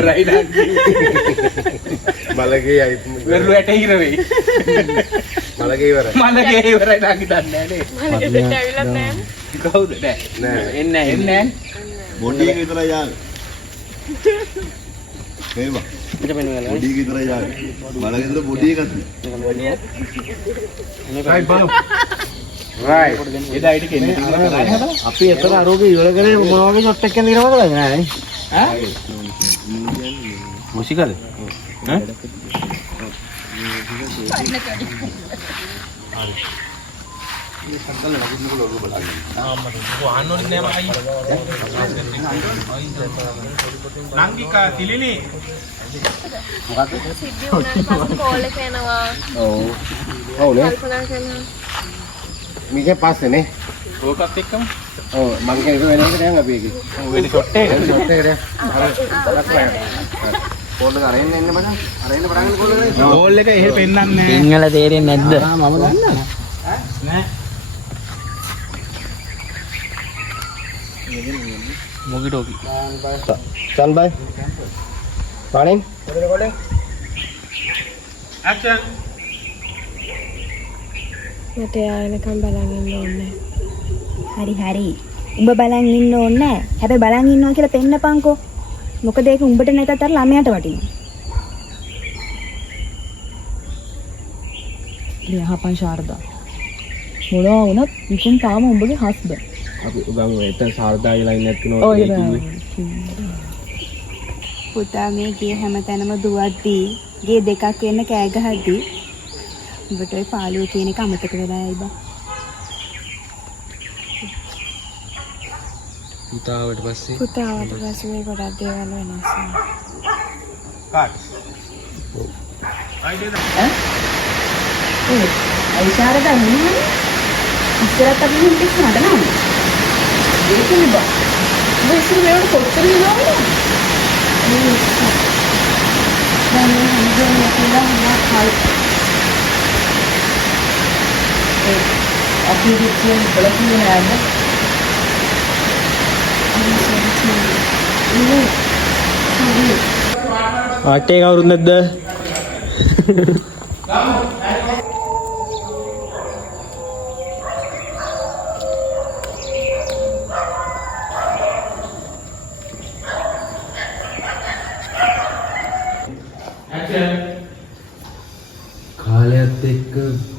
ඉවරයි නං. මලගේ අයි වෙරළු ඇට හිර වෙයි. මලගේ ඉවරයි. මලගේ ඉවරයි නං හිතන්නේ නෑනේ. මලගේ දෙට ඇවිල්ලා නැහැ. කවුද නෑ. එන්නේ එන්නේ. බොඩි එක විතරයි යාවේ. මේවා. බොඩි එක විතරයි යාවේ. මලගේ විතර බොඩි එකක් නෑ. right බලමු. right. එදා ඊට කෙනෙක් අපි එතන අරෝගේ ඉවර කරේ මොන වගේ ෂොට් එකක් දෙනවද බලන්න ඈ. ඈ? මුසිකද? ඈ? නංගිකා තිලිනි සිද්ධි වුණාට පස්සේ කෝල් එක එනවා. ඔව්. ඔව් නේ. කල්පනා කරනවා. මේකේ පස්සේ නේ. ඕකත් එක්කම ඔව් මං කියන්නේ වෙන එකට යන් අපි ඒකේ. වෙන ෂොට් එක ෂොට් එකට කෝල් එක අරින්න එන්න බලන්න. අරින්න පටන් ගන්න කෝල් එක. ගෝල් එක එහෙ පෙන්නන්නේ නැහැ. සිංහල තේරෙන්නේ නැද්ද? මම දන්නා. නෑ. මොකිටෝකි. Stand by. Running. Action. මට යානකම් බලන් ඉන්න ඕනේ. හරි හරි. උඹ බලන් ඉන්න ඕනේ නැහැ. හැබැයි බලන් ඉන්නවා කියලා පෙන්නපන්කෝ. මොකද ඒක උඹට නැතත් අර ළමයාට වටිනවා. ලියහපන් ශාරදා. මොනවා වුණත් විකුන් තාම උඹගේ හස්බන්ඩ්. අපි උගන් එතන සාරදා කියලා ඉන්නත් කෙනෙක් කිව්වේ. පුතා මේ ගේ හැමතැනම දුවද්දී ගේ දෙකක් වෙන්න කෑ ගහද්දී උඹට ওই පාළුව කියන එක අමතක වෙලා යයි බා. පුතාවට පස්සේ පුතාට පස්සේ ගොඩක් දේවල් වෙනස් වෙනවා. කාට්. අයිඩියද? ඒ ශාරදා නෙමෙයි. ඉස්සරහට අපි හිටින්න නඩනවා. ඒකනේ බා. උඹ ඉස්සර මේවට කොච්චර නෝනද? දැන් මේ හම්බුනේ කියලා මම කල් අපි ඉතින් බලන්නේ නැහැ. ආටේ කවුරුත් නැද්ද? කාලයත් එක්ක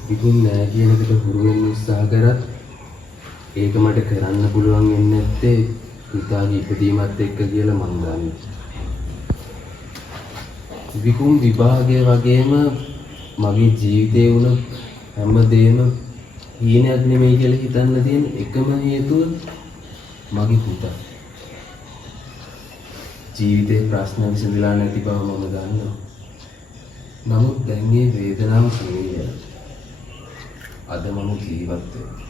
විකුන් නෑ කියන එකට හුරු වෙන්න උත්සාහ කරත් ඒක මට කරන්න පුළුවන් වෙන්නේ නැත්තේ පුතාගේ ඉපදීමත් එක්ක කියලා මං දන්නේ. විකුන් විභාගය වගේම මගේ ජීවිතේ වුණ හැමදේම හීනයක් නෙමෙයි කියලා හිතන්න තියෙන එකම හේතුව මගේ පුතා. ජීවිතේ ප්‍රශ්න විසඳලා නැති බව මම දන්නවා. නමුත් දැන් මේ වේදනාව සමීය. අද මම ජීවත් වෙනවා.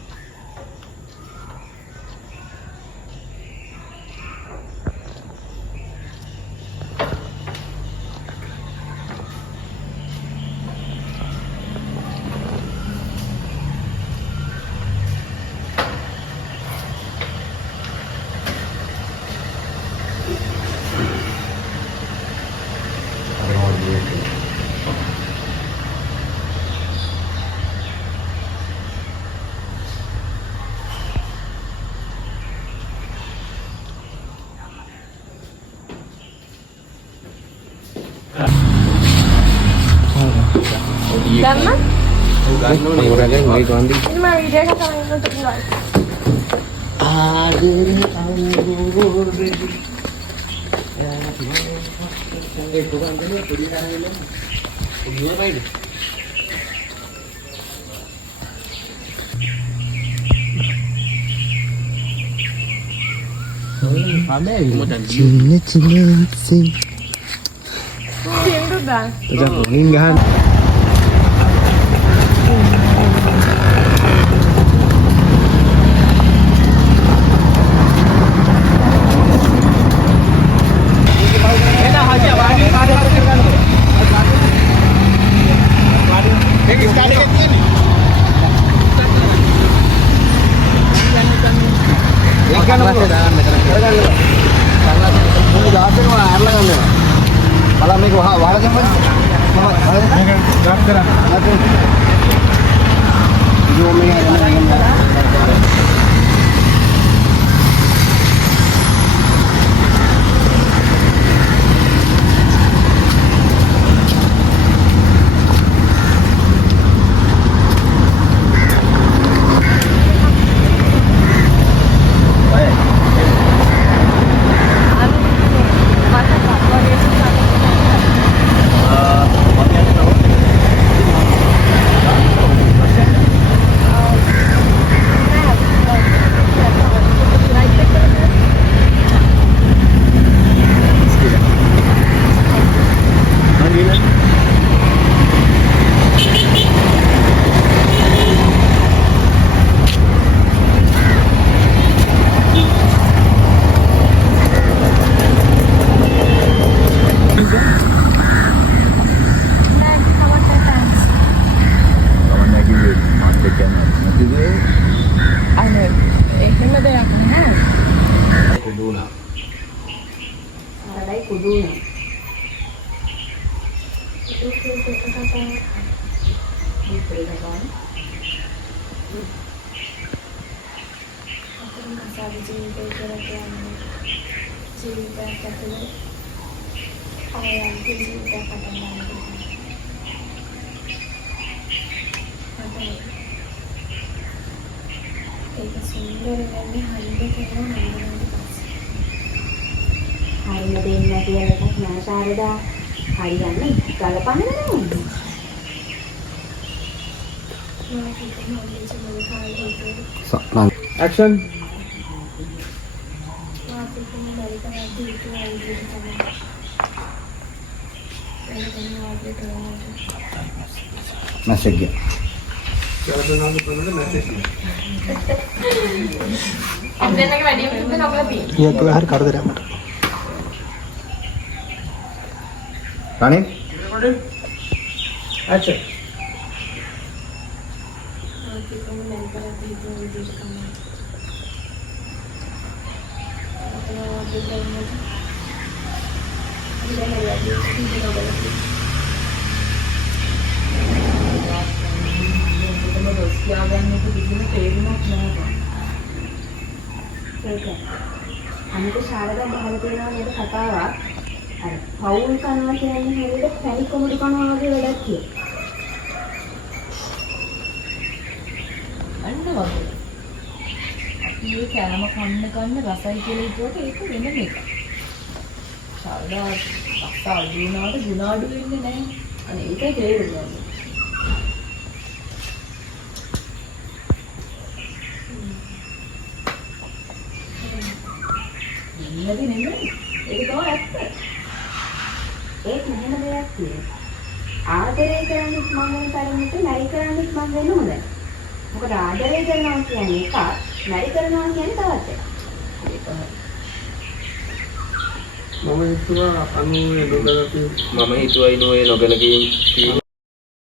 දැම්ම? මොරලෙන් මේ ගාන්දි. ඉතින් මම වීඩියෝ එක කරන් ඉන්නකොට පුළුවන්. Tiendudah. Jangan meninggal. Ikan apa? බලන්න මේක වහලා දැම්මද? මේක ඩ්‍රොප් කරා. ඉතින් මේක එහෙම දෙයක් නැහැ. කුඩුණා. සරලයි කුඩුනේ. ඒක සුන්දර වෙන්නේ හරියට කරන නේද? හරිම දෙන්නේ නැති එකක් නෑ සාරදා. හරියන්නේ ගලපන්නේ නෑ. ඇක්ෂන්. මැසේජ් එක. අම්මෙන්ගේ වැඩිම තිබ්බ කවලා තියෙන්නේ. ඊයත් ඔය හරි කරදරයක් මට. රණේ ඇක්ෂන්. අනිත් ශාරදා බහල තියෙනවා නේද කතාවක්. අර පවුල් කරනවා කියන්නේ හරියට පැණි කොමඩු කරනවා වගේ වැඩක් කියලා. අන්න වගේ. මේ කෑම කන්න රසයි කියලා හිතුවට ඒක වෙනම එකක්. ශාරදා රස අඩු වුණාට ගුණ අඩු වෙන්නේ නැහැ. අනේ ඒකයි තේරුම් නැති නෙමෙයි. ඒක තමයි ඇත්ත. ඒක මෙහෙම දෙයක් තියෙනවා. ආදරය කරන්නේ මම වෙන තරමට නැරි කරන්නේ මම වෙන හොඳයි. මොකද ආදරය කරනවා කියන්නේ එකක්, නැරි කරනවා කියන්නේ තවත් එකක්. මම හිතුවා අනුවේ නොගලපින් මම හිතුවා ඉනෝයේ නොගලකින්